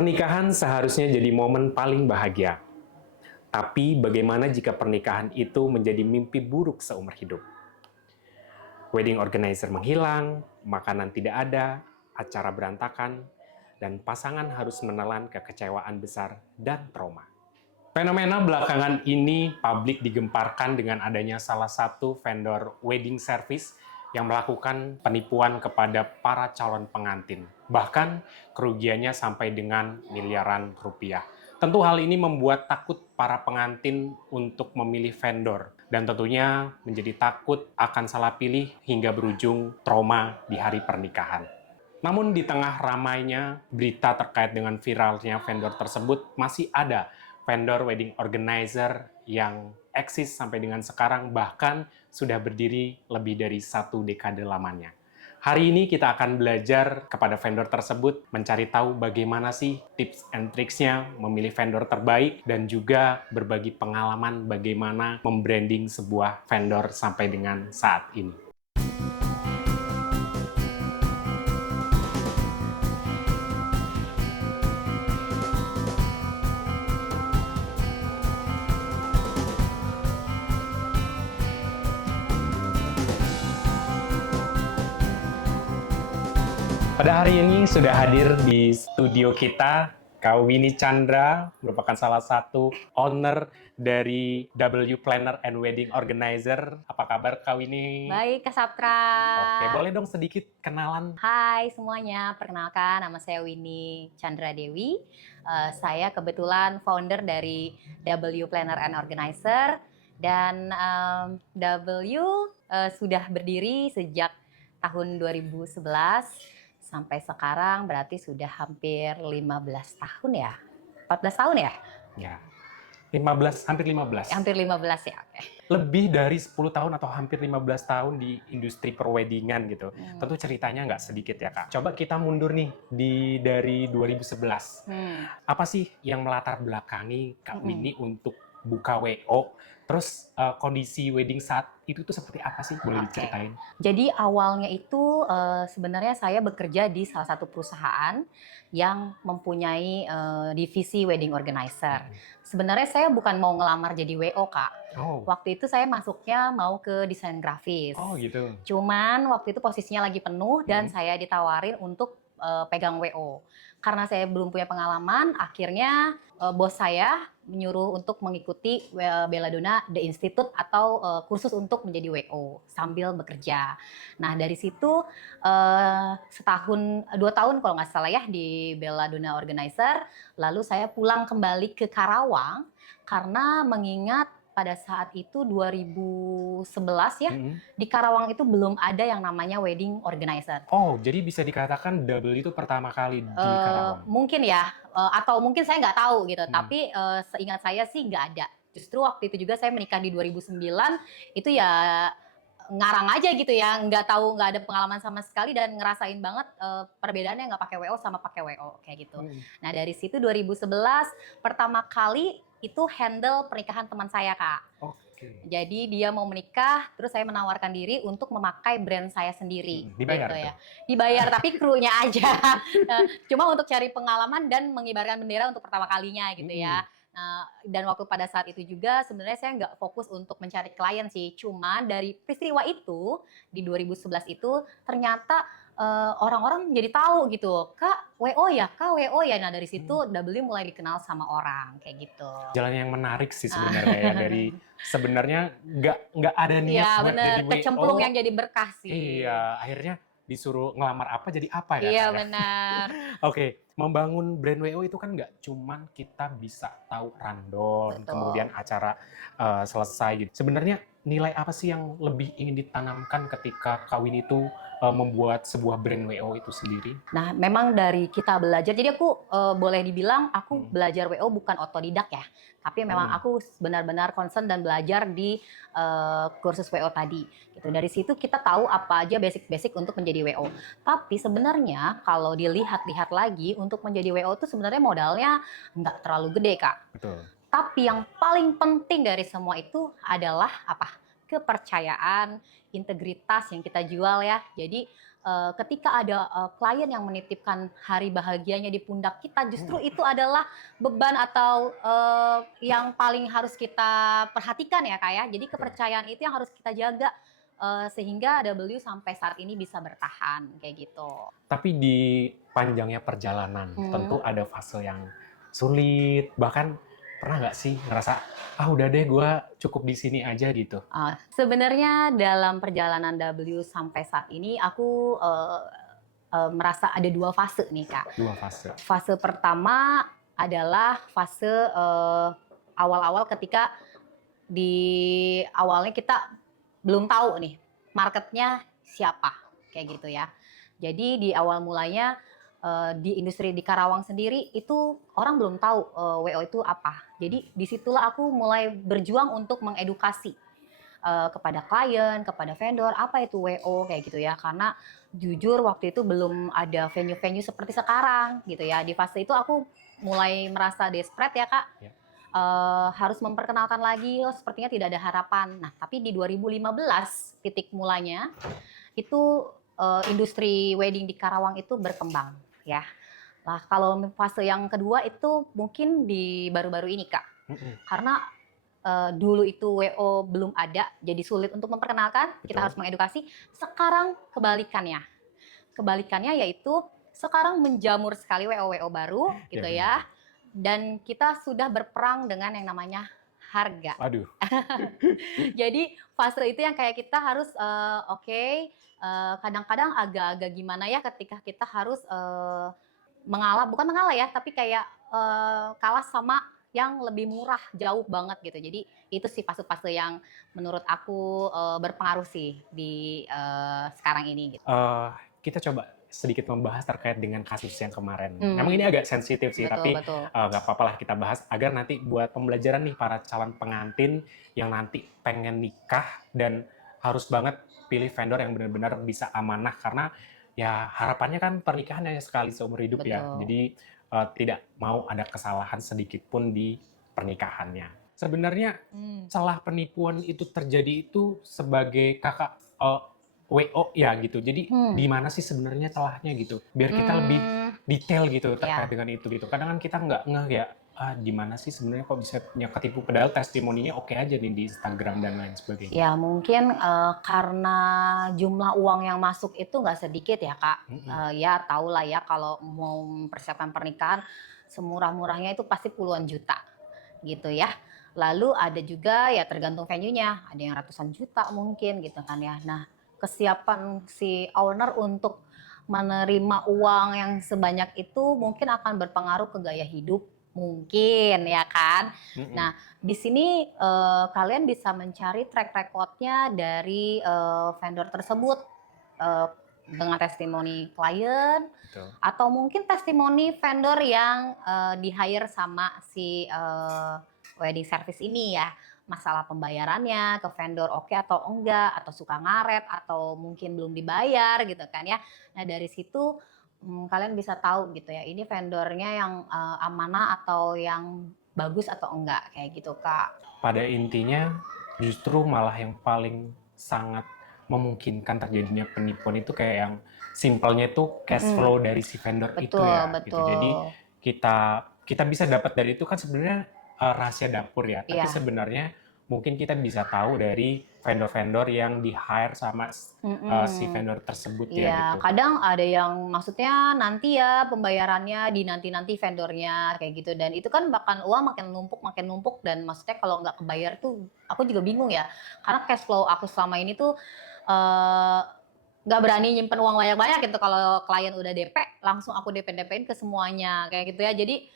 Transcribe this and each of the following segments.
Pernikahan seharusnya jadi momen paling bahagia. Tapi bagaimana jika pernikahan itu menjadi mimpi buruk seumur hidup? Wedding organizer menghilang, makanan tidak ada, acara berantakan, dan pasangan harus menelan kekecewaan besar dan trauma. Fenomena belakangan ini publik digemparkan dengan adanya salah satu vendor wedding service yang melakukan penipuan kepada para calon pengantin. Bahkan kerugiannya sampai dengan miliaran rupiah. Tentu hal ini membuat takut para pengantin untuk memilih vendor. Dan tentunya menjadi takut akan salah pilih hingga berujung trauma di hari pernikahan. Namun di tengah ramainya berita terkait dengan viralnya vendor tersebut, masih ada vendor wedding organizer yang eksis sampai dengan sekarang, bahkan sudah berdiri lebih dari 1 dekade lamanya. Hari ini kita akan belajar kepada vendor tersebut, mencari tahu bagaimana sih tips and tricksnya memilih vendor terbaik, dan juga berbagi pengalaman bagaimana membranding sebuah vendor sampai dengan saat ini. Pada hari ini sudah hadir di studio kita Kak Winnie Chandra, merupakan salah satu owner dari W Planner and Wedding Organizer. Apa kabar Kak Winnie? Baik, Kak Saptra. Oke, boleh dong sedikit kenalan? Hai semuanya, perkenalkan nama saya Winnie Chandra Dewi. Saya kebetulan founder dari W Planner and Organizer. Dan W sudah berdiri sejak tahun 2011. Sampai sekarang berarti sudah hampir 15 tahun ya? 14 tahun ya? Ya, 15, hampir 15. Hampir 15 ya, oke. Lebih dari 10 tahun atau hampir 15 tahun di industri perweddingan gitu. Tentu ceritanya nggak sedikit ya Kak. Coba kita mundur nih dari 2011. Apa sih yang melatar belakangi Kak Winnie untuk buka WO? Terus kondisi wedding saat itu tuh seperti apa sih? Boleh diceritain? Jadi awalnya itu sebenarnya saya bekerja di salah satu perusahaan yang mempunyai divisi wedding organizer. Sebenarnya saya bukan mau ngelamar jadi WO, Kak. Oh. Waktu itu saya masuknya mau ke desain grafis. Oh gitu. Cuman waktu itu posisinya lagi penuh dan saya ditawarin untuk pegang WO. Karena saya belum punya pengalaman, akhirnya bos saya menyuruh untuk mengikuti Belladonna The Institute atau kursus untuk menjadi WO sambil bekerja. Nah dari situ 2 tahun kalau nggak salah ya di Belladonna Organizer, lalu saya pulang kembali ke Karawang karena mengingat pada saat itu 2011 ya, di Karawang itu belum ada yang namanya wedding organizer. Oh, jadi bisa dikatakan W itu pertama kali di Karawang? Mungkin ya, atau mungkin saya nggak tahu gitu, tapi seingat saya sih nggak ada. Justru waktu itu juga saya menikah di 2009, itu ya ngarang aja gitu ya, nggak ada pengalaman sama sekali dan ngerasain banget perbedaannya nggak pakai WO sama pakai WO kayak gitu. Nah dari situ 2011 pertama kali itu handle pernikahan teman saya Kak. Jadi dia mau menikah, terus saya menawarkan diri untuk memakai brand saya sendiri. Dibayar gitu ya. Dibayar tapi krunya aja. Cuma untuk cari pengalaman dan mengibarkan bendera untuk pertama kalinya gitu ya. Nah, dan waktu pada saat itu juga sebenarnya saya nggak fokus untuk mencari klien sih. Cuma dari peristiwa itu di 2011 itu ternyata orang-orang jadi tahu gitu, Kak WO ya, Kak WO ya. Nah dari situ W mulai dikenal sama orang kayak gitu. Jalan yang menarik sih sebenarnya ya, dari sebenarnya nggak ada niat Iya buat bener, jadi WO. kecemplung yang jadi berkah sih. Iya, akhirnya disuruh ngelamar apa jadi apa ya. Iya Kak, ya? benar. Oke, membangun brand WO itu kan nggak cuman kita bisa tahu rundown, kemudian acara selesai gitu. Sebenarnya nilai apa sih yang lebih ingin ditanamkan ketika kawin itu membuat sebuah brand WO itu sendiri? Nah, memang dari kita belajar, jadi aku boleh dibilang aku belajar WO bukan otodidak ya, tapi memang aku benar-benar concern dan belajar di kursus WO tadi. Gitu. Dari situ kita tahu apa aja basic-basic untuk menjadi WO. Tapi sebenarnya kalau dilihat-lihat lagi untuk menjadi WO itu sebenarnya modalnya nggak terlalu gede Kak. Betul. Tapi yang paling penting dari semua itu adalah apa? kepercayaan, integritas yang kita jual ya. Jadi ketika ada klien yang menitipkan hari bahagianya di pundak kita, justru itu adalah beban atau yang paling harus kita perhatikan ya Kak ya. Jadi kepercayaan itu yang harus kita jaga sehingga W sampai saat ini bisa bertahan kayak gitu. Tapi di panjangnya perjalanan, tentu ada fase yang sulit, bahkan pernah nggak sih ngerasa, udah deh gue cukup di sini aja gitu? Sebenarnya dalam perjalanan W sampai saat ini aku merasa ada 2 fase nih Kak. 2 fase. Fase pertama adalah fase awal-awal ketika di awalnya kita belum tahu nih marketnya siapa kayak gitu ya. Jadi di awal mulanya di industri di Karawang sendiri itu orang belum tahu WO itu apa. Jadi disitulah aku mulai berjuang untuk mengedukasi kepada klien, kepada vendor apa itu WO kayak gitu ya. Karena jujur waktu itu belum ada venue-venue seperti sekarang gitu ya. Di fase itu aku mulai merasa desperate ya Kak. Ya. Harus memperkenalkan lagi, sepertinya tidak ada harapan. Nah, tapi di 2015 titik mulanya itu industri wedding di Karawang itu berkembang ya. Nah, kalau fase yang kedua itu mungkin di baru-baru ini Kak. Karena dulu itu WO belum ada, jadi sulit untuk memperkenalkan, kita harus mengedukasi. Sekarang kebalikannya. Kebalikannya yaitu sekarang menjamur sekali WO-WO baru gitu ya. Dan kita sudah berperang dengan yang namanya harga. Aduh. Jadi fase itu yang kayak kita harus kadang-kadang agak-agak gimana ya ketika kita harus mengalah, bukan mengalah ya, tapi kayak kalah sama yang lebih murah jauh banget gitu. Jadi itu sih fase-fase yang menurut aku berpengaruh sih di sekarang ini gitu. Kita coba sedikit membahas terkait dengan kasus yang kemarin. Memang ini agak sensitif sih, tapi nggak apa-apa lah kita bahas agar nanti buat pembelajaran nih para calon pengantin yang nanti pengen nikah dan harus banget pilih vendor yang benar-benar bisa amanah, karena ya harapannya kan pernikahan hanya sekali seumur hidup ya. Jadi tidak mau ada kesalahan sedikit pun di pernikahannya. Sebenarnya celah penipuan itu terjadi itu sebagai kakak WO ya gitu. Jadi di mana sih sebenarnya celahnya gitu? Biar kita lebih detail gitu terkait dengan itu gitu. Kadang kan kita nggak ngeh ya, di mana sih sebenarnya kok bisa punya ketipu, padahal testimoninya oke aja nih di Instagram dan lain sebagainya. Ya mungkin karena jumlah uang yang masuk itu nggak sedikit ya Kak. Ya tau lah ya kalau mau mempersiapkan pernikahan semurah-murahnya itu pasti puluhan juta gitu ya. Lalu ada juga ya tergantung venue-nya, ada yang ratusan juta mungkin gitu kan ya. Nah kesiapan si owner untuk menerima uang yang sebanyak itu mungkin akan berpengaruh ke gaya hidup mungkin ya kan. Nah di sini kalian bisa mencari track record-nya dari vendor tersebut dengan testimoni klien. Betul. Atau mungkin testimoni vendor yang di-hire sama si wedding service ini ya. Masalah pembayarannya ke vendor oke atau enggak, atau suka ngaret, atau mungkin belum dibayar gitu kan ya. Nah dari situ kalian bisa tahu gitu ya, ini vendornya yang amanah atau yang bagus atau enggak kayak gitu Kak. Pada intinya justru malah yang paling sangat memungkinkan terjadinya penipuan itu kayak yang simpelnya itu cash flow dari si vendor itu ya. Betul. Gitu. Jadi kita bisa dapat dari itu kan sebenarnya rahasia dapur ya, tapi sebenarnya mungkin kita bisa tahu dari vendor-vendor yang di-hire sama si vendor tersebut ya gitu. Kadang ada yang maksudnya nanti ya pembayarannya di nanti vendornya kayak gitu, dan itu kan bahkan uang makin numpuk dan maksudnya kalau nggak kebayar tuh aku juga bingung ya, karena cash flow aku selama ini tuh nggak berani nyimpen uang banyak-banyak gitu. Kalau klien udah DP langsung aku DP-DP-in ke semuanya kayak gitu ya. Jadi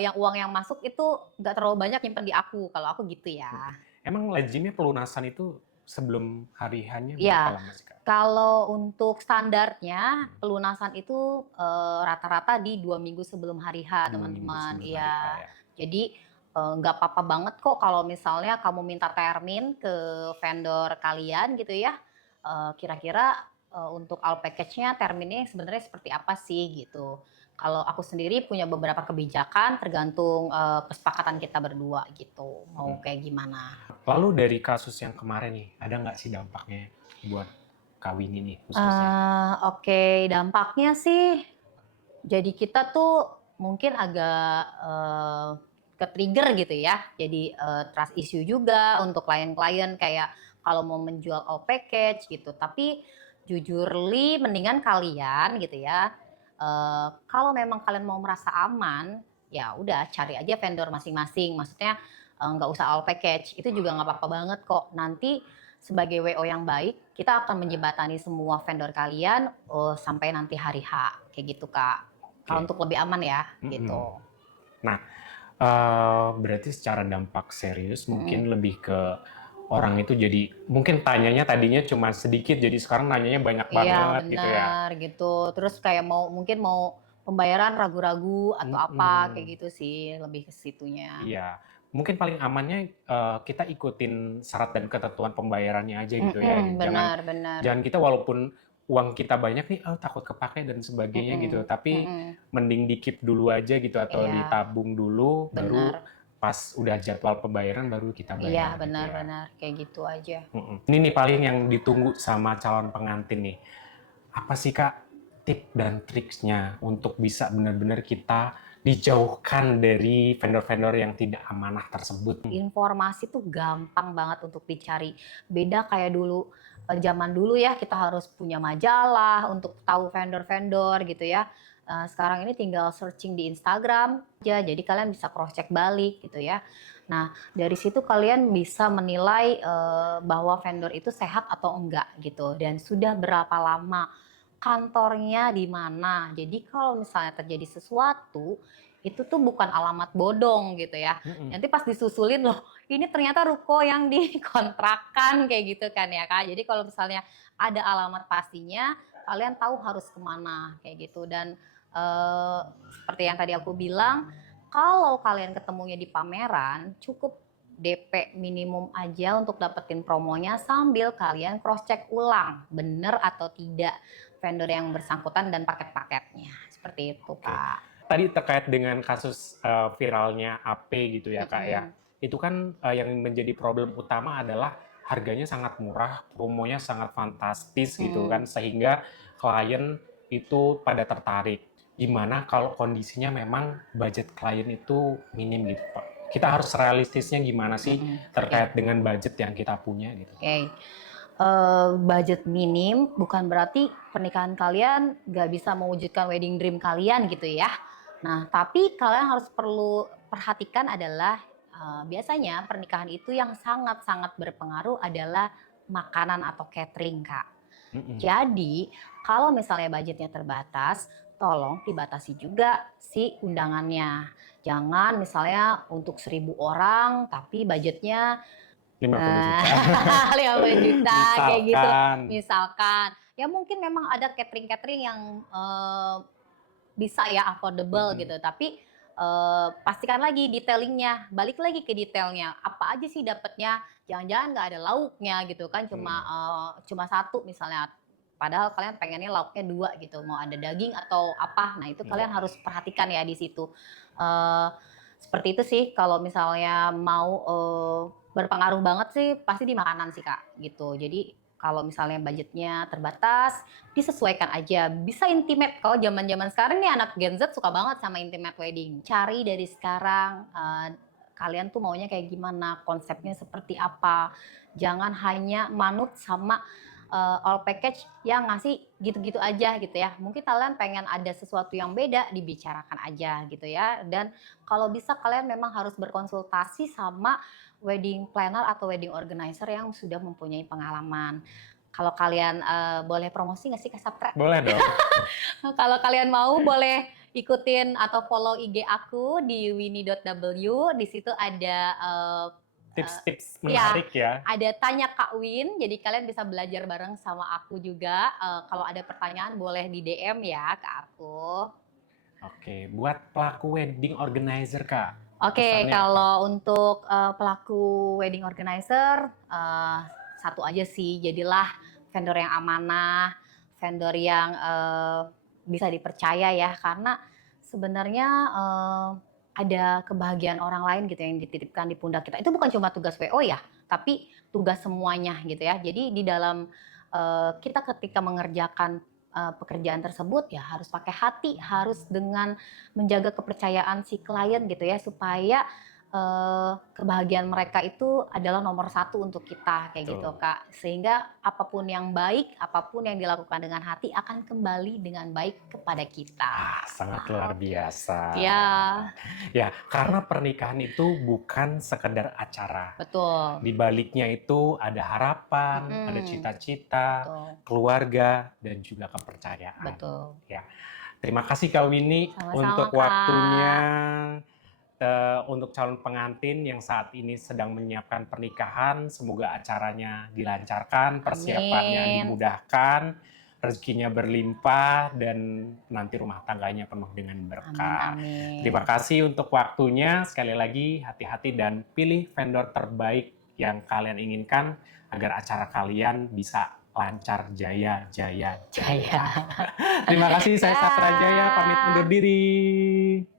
yang uang yang masuk itu nggak terlalu banyak nyimpen di aku, kalau aku gitu ya. Emang lazimnya pelunasan itu sebelum hari H-nya berapa lama sih Kak? Kalau untuk standarnya pelunasan itu rata-rata di 2 minggu sebelum hari H teman-teman. Iya. Jadi nggak apa-apa banget kok kalau misalnya kamu minta termin ke vendor kalian gitu ya. Kira-kira untuk all package-nya terminnya sebenarnya seperti apa sih gitu. Kalau aku sendiri punya beberapa kebijakan tergantung kesepakatan kita berdua gitu, mau kayak gimana. Lalu dari kasus yang kemarin nih, ada nggak sih dampaknya buat kawin ini khususnya? Oke, dampaknya sih jadi kita tuh mungkin agak ke-trigger gitu ya. Jadi trust issue juga untuk klien-klien kayak kalau mau menjual all package gitu. Tapi jujur Li, mendingan kalian gitu ya. Kalau memang kalian mau merasa aman, ya udah cari aja vendor masing-masing. Maksudnya nggak usah all package. Itu juga nggak apa-apa banget kok. Nanti sebagai WO yang baik, kita akan menjembatani semua vendor kalian sampai nanti hari H. Kayak gitu, Kak. Kalau untuk lebih aman ya, gitu. Nah, berarti secara dampak serius mungkin lebih ke orang itu jadi mungkin tanyanya tadinya cuma sedikit, jadi sekarang nanyanya banyak Iya, banget gitu ya. benar gitu. Terus kayak mungkin mau pembayaran ragu-ragu atau apa kayak gitu sih, lebih ke situnya. Iya, mungkin paling amannya kita ikutin syarat dan ketentuan pembayarannya aja gitu ya. Benar. Jangan kita walaupun uang kita banyak nih, takut kepake dan sebagainya gitu. Tapi mending di-keep dulu aja gitu atau Iya, ditabung dulu, baru benar. pas udah jadwal pembayaran baru kita Iya, bayar gitu ya. benar. Kayak gitu aja. Ini nih paling yang ditunggu sama calon pengantin nih. Apa sih Kak tip dan triksnya untuk bisa benar-benar kita dijauhkan dari vendor-vendor yang tidak amanah tersebut? Informasi tuh gampang banget untuk dicari. Beda kayak dulu, zaman dulu ya kita harus punya majalah untuk tahu vendor-vendor gitu ya. Sekarang ini tinggal searching di Instagram aja, jadi kalian bisa cross check balik gitu ya. Nah, dari situ kalian bisa menilai bahwa vendor itu sehat atau enggak gitu dan sudah berapa lama, kantornya di mana. Jadi kalau misalnya terjadi sesuatu, itu tuh bukan alamat bodong gitu ya. Nanti pas disusulin, loh ini ternyata ruko yang dikontrakan kayak gitu kan ya Kak. Jadi kalau misalnya ada alamat pastinya, kalian tahu harus kemana kayak gitu. Dan seperti yang tadi aku bilang, kalau kalian ketemunya di pameran, cukup DP minimum aja untuk dapetin promonya sambil kalian cross check ulang bener atau tidak vendor yang bersangkutan dan paket-paketnya. Seperti itu, Kak. Tadi terkait dengan kasus viralnya AP gitu ya Kak ya. Itu kan yang menjadi problem utama adalah harganya sangat murah, promonya sangat fantastis gitu kan, sehingga klien itu pada tertarik. Gimana kalau kondisinya memang budget klien itu minim gitu Pak? Kita harus realistisnya gimana sih terkait dengan budget yang kita punya gitu. Budget minim bukan berarti pernikahan kalian nggak bisa mewujudkan wedding dream kalian gitu ya. Nah, tapi kalian harus perlu perhatikan adalah biasanya pernikahan itu yang sangat-sangat berpengaruh adalah makanan atau catering, Kak. Jadi, kalau misalnya budgetnya terbatas, tolong dibatasi juga si undangannya. Jangan misalnya untuk 1.000 orang tapi budgetnya 50 juta. 50 juta kayak gitu. Misalkan. Misalkan, ya mungkin memang ada catering-catering yang bisa ya affordable gitu, tapi pastikan lagi detailingnya, balik lagi ke detailnya, apa aja sih dapatnya, jangan-jangan nggak ada lauknya gitu kan, cuma satu misalnya, padahal kalian pengennya lauknya 2 gitu, mau ada daging atau apa, nah itu kalian harus perhatikan ya di situ. Seperti itu sih kalau misalnya mau berpengaruh banget sih pasti di makanan sih Kak, gitu. Jadi kalau misalnya budgetnya terbatas, disesuaikan aja. Bisa intimate, kalau zaman-zaman sekarang nih anak Gen Z suka banget sama intimate wedding. Cari dari sekarang, kalian tuh maunya kayak gimana, konsepnya seperti apa. Jangan hanya manut sama all package yang ngasih gitu-gitu aja gitu ya. Mungkin kalian pengen ada sesuatu yang beda, dibicarakan aja gitu ya. Dan kalau bisa kalian memang harus berkonsultasi sama wedding planner atau wedding organizer yang sudah mempunyai pengalaman. Kalau kalian boleh promosi nggak sih Kak Saptra? Boleh dong. Kalau kalian mau boleh ikutin atau follow IG aku di winnie.w. Di situ ada Tips-tips menarik ya. ada tanya Kak Win, jadi kalian bisa belajar bareng sama aku juga. Kalau ada pertanyaan boleh di DM ya ke aku. Oke, buat pelaku wedding organizer Kak. Oke, pesannya kalau untuk pelaku wedding organizer, satu aja sih, jadilah vendor yang amanah, vendor yang bisa dipercaya ya, karena Sebenarnya ada kebahagiaan orang lain gitu yang dititipkan di pundak kita. Itu bukan cuma tugas WO ya, tapi tugas semuanya gitu ya. Jadi di dalam kita ketika mengerjakan pekerjaan tersebut ya harus pakai hati, harus dengan menjaga kepercayaan si klien gitu ya, supaya kebahagiaan mereka itu adalah nomor satu untuk kita kayak gitu Betul. Kak. Sehingga apapun yang baik, apapun yang dilakukan dengan hati akan kembali dengan baik kepada kita. Sangat luar biasa. Ya, Ya, karena pernikahan itu bukan sekedar acara. betul. Di baliknya itu ada harapan, ada Mm-mm, cita-cita, betul, keluarga, dan juga kepercayaan. betul. Ya, terima kasih Kak Winnie Sama-sama untuk waktunya, Kak. untuk calon pengantin yang saat ini sedang menyiapkan pernikahan. Semoga acaranya dilancarkan, persiapannya Amin. dimudahkan, rezekinya berlimpah, dan nanti rumah tangganya penuh dengan Amin, berkah. amin. Terima kasih untuk waktunya. Sekali lagi, hati-hati dan pilih vendor terbaik yang kalian inginkan agar acara kalian bisa lancar, jaya, jaya, jaya. Jaya. Terima kasih, saya Sastra Jaya, pamit Dah. undur diri.